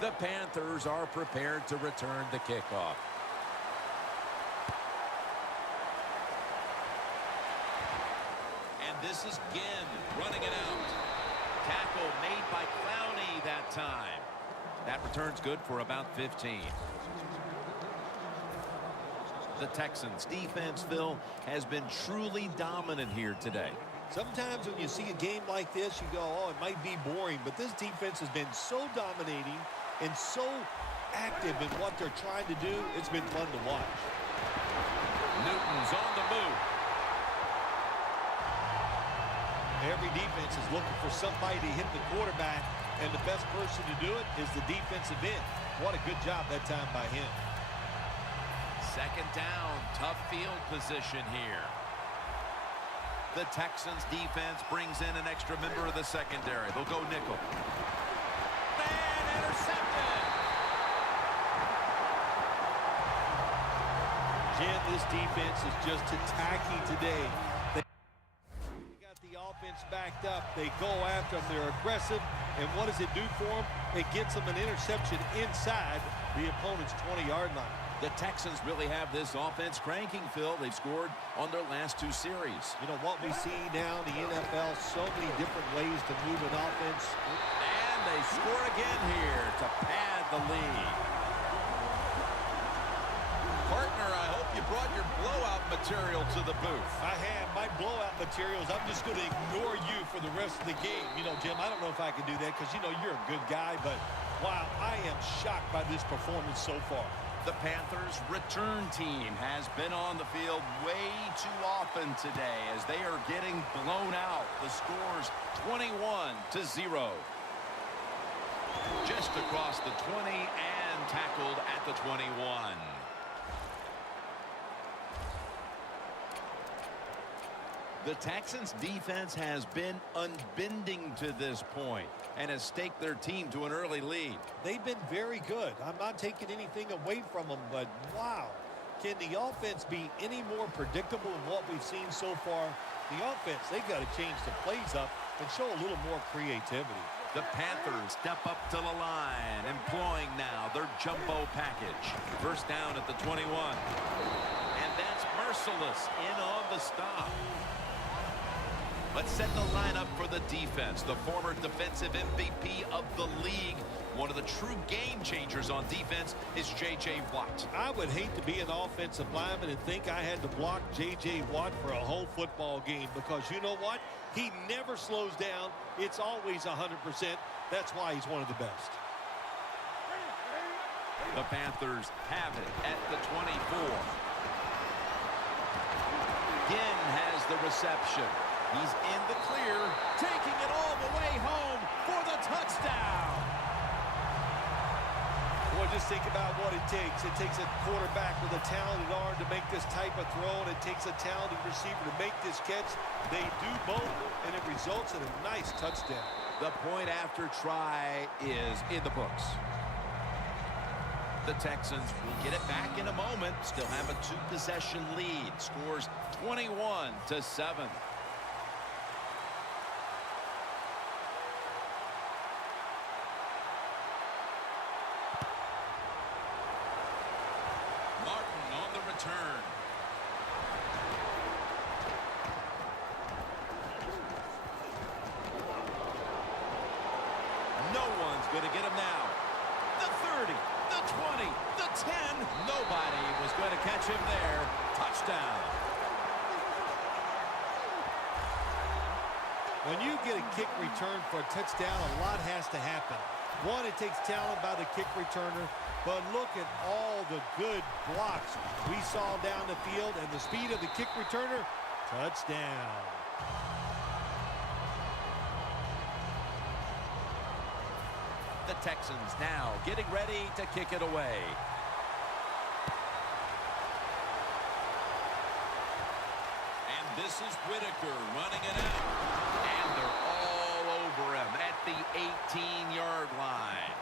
The Panthers are prepared to return the kickoff. And this is Ginn running it out. Tackle made by Clowney that time. That return's good for about 15. The Texans defense, Phil, has been truly dominant here today. Sometimes when you see a game like this, you go, oh, it might be boring. But this defense has been so dominating and so active in what they're trying to do. It's been fun to watch. Newton's on the move. Every defense is looking for somebody to hit the quarterback, and the best person to do it is the defensive end. What a good job that time by him. Second down, tough field position here. The Texans defense brings in an extra member of the secondary. They'll go nickel. And intercepted. Jim, this defense is just attacking today. They got the offense backed up. They go after them. They're aggressive. And what does it do for them? It gets them an interception inside the opponent's 20-yard line. The Texans really have this offense cranking, Phil. They've scored on their last 2 series. You know, what we see now in the NFL, so many different ways to move an offense. And they score again here to pad the lead. Partner, I hope you brought your blowout material to the booth. I have. My blowout materials, I'm just going to ignore you for the rest of the game. You know, Jim, I don't know if I can do that because, you know, you're a good guy. But, wow, I am shocked by this performance so far. The Panthers' return team has been on the field way too often today as they are getting blown out. The score's 21-0. Just across the 20 and tackled at the 21. The Texans' defense has been unbending to this point and has staked their team to an early lead. They've been very good. I'm not taking anything away from them, but wow. Can the offense be any more predictable than what we've seen so far? The offense, they've got to change the plays up and show a little more creativity. The Panthers step up to the line, employing now their jumbo package. First down at the 21. And that's merciless in on the stop. Let's set the lineup for the defense. The former defensive MVP of the league. One of the true game changers on defense is J.J. Watt. I would hate to be an offensive lineman and think I had to block J.J. Watt for a whole football game because you know what? He never slows down. It's always 100%. That's why he's one of the best. The Panthers have it at the 24. Ginn has the reception. He's in the clear, taking it all the way home for the touchdown. Boy, just think about what it takes. It takes a quarterback with a talented arm to make this type of throw, and it takes a talented receiver to make this catch. They do both, and it results in a nice touchdown. The point after try is in the books. The Texans will get it back in a moment. Still have a 2-possession lead. Scores 21-7. Turn. No one's going to get him now. The 30, the 20, the 10. Nobody was going to catch him there. Touchdown. When you get a kick return for a touchdown, a lot has to happen. One, it takes talent by the kick returner. But look at all the good blocks we saw down the field and the speed of the kick returner. Touchdown. The Texans now getting ready to kick it away. And this is Whitaker running it out. And they're all over him at the 18-yard line.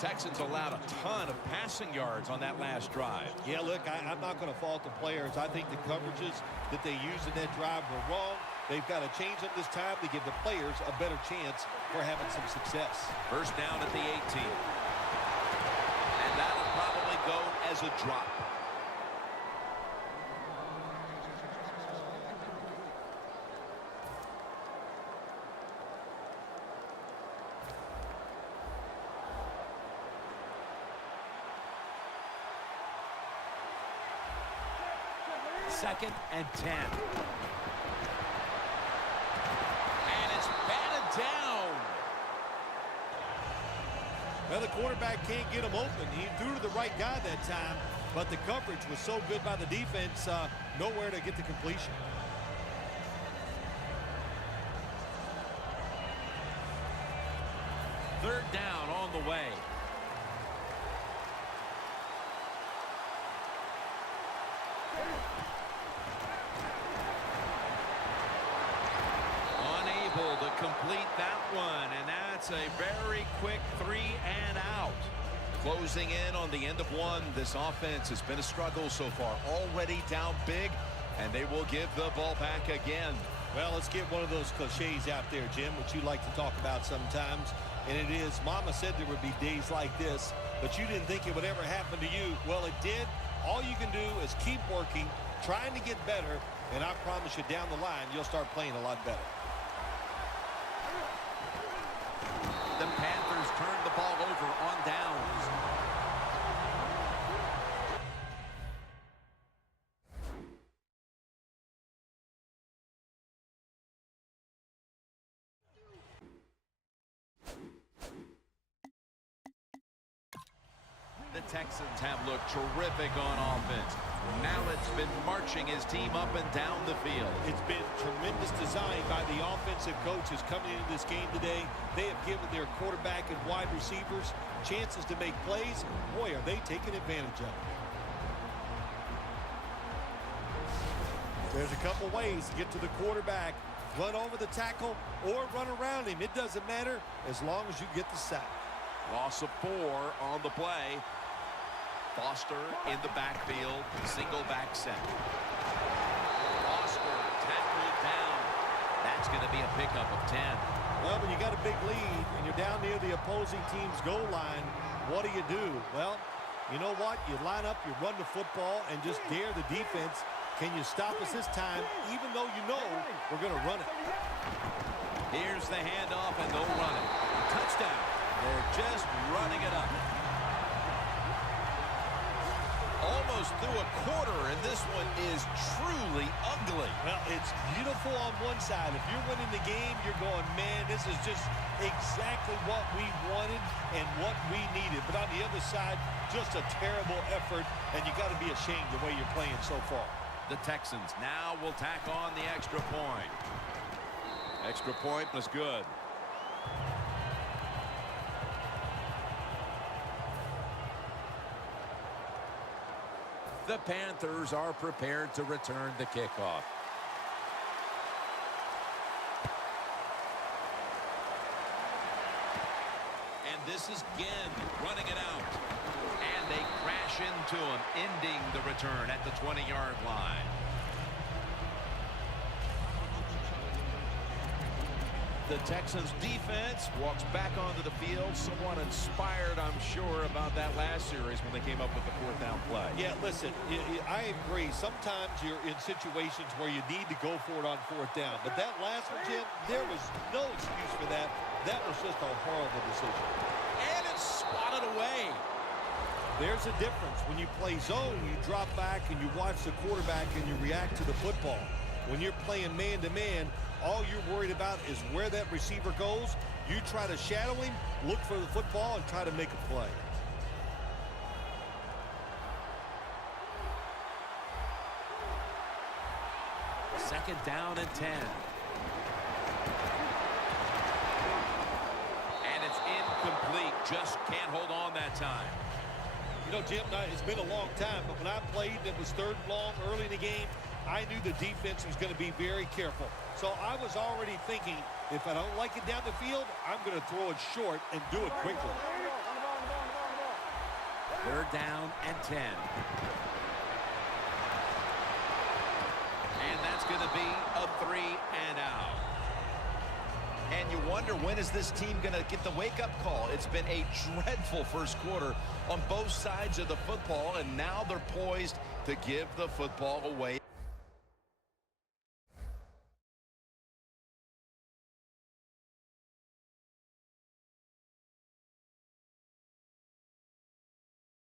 Texans allowed a ton of passing yards on that last drive. Yeah, look, I'm not going to fault the players. I think the coverages that they used in that drive were wrong. They've got to change them this time to give the players a better chance for having some success. First down at the 18. And that'll probably go as a drop. Second and 10. And it's batted down. Well, the quarterback can't get him open. He threw to the right guy that time, but the coverage was so good by the defense, nowhere to get the completion. Third down on the way. Unable to complete that one, and that's a very quick 3 and out. Closing in on the end of one. This offense has been a struggle so far. Already down big, and they will give the ball back again. Well, let's get one of those cliches out there, Jim, which you like to talk about sometimes. And it is, Mama said there would be days like this, but you didn't think it would ever happen to you. Well, it did. All you can do is keep working, trying to get better, and I promise you down the line, you'll start playing a lot better. The Panthers turn the ball over on downs. The Texans have looked terrific on offense. Mallett's been marching his team up and down the field. It's been tremendous design by the offensive coaches coming into this game today. They have given their quarterback and wide receivers chances to make plays. Boy, are they taking advantage of it. There's a couple ways to get to the quarterback. Run over the tackle or run around him. It doesn't matter as long as you get the sack. Loss of 4 on the play. Foster in the backfield, single back set. Foster tackled down. That's going to be a pickup of 10. Well, when you got a big lead and you're down near the opposing team's goal line, what do? Well, you know what? You line up, you run the football, and just dare the defense. Can you stop us this time, even though you know we're going to run it? Here's the handoff, and they'll run it. Touchdown. They're just running it up. Almost through a quarter, and this one is truly ugly. Well, it's beautiful on one side. If you're winning the game, you're going, man, this is just exactly what we wanted and what we needed. But on the other side, just a terrible effort, and you got to be ashamed the way you're playing so far. The Texans now will tack on the extra point. Extra point was good. The Panthers are prepared to return the kickoff. And this is Ginn running it out. And they crash into him, ending the return at the 20-yard line. The Texans defense walks back onto the field, somewhat inspired, I'm sure, about that last series when they came up with the 4th down play. Yeah, listen, I agree. Sometimes you're in situations where you need to go for it on 4th down. But that last one, Jim, there was no excuse for that. That was just a horrible decision. And it's swatted away. There's a difference. When you play zone, you drop back and you watch the quarterback and you react to the football. When you're playing man-to-man, all you're worried about is where that receiver goes. You try to shadow him, look for the football, and try to make a play. Second down and 10. And it's incomplete. Just can't hold on that time. You know, Jim, it's been a long time, but when I played and it was 3rd and long early in the game, I knew the defense was going to be very careful. So I was already thinking, if I don't like it down the field, I'm going to throw it short and do it quickly. 3rd down and 10. And that's going to be a 3 and out. And you wonder, when is this team going to get the wake-up call? It's been a dreadful first quarter on both sides of the football, and now they're poised to give the football away.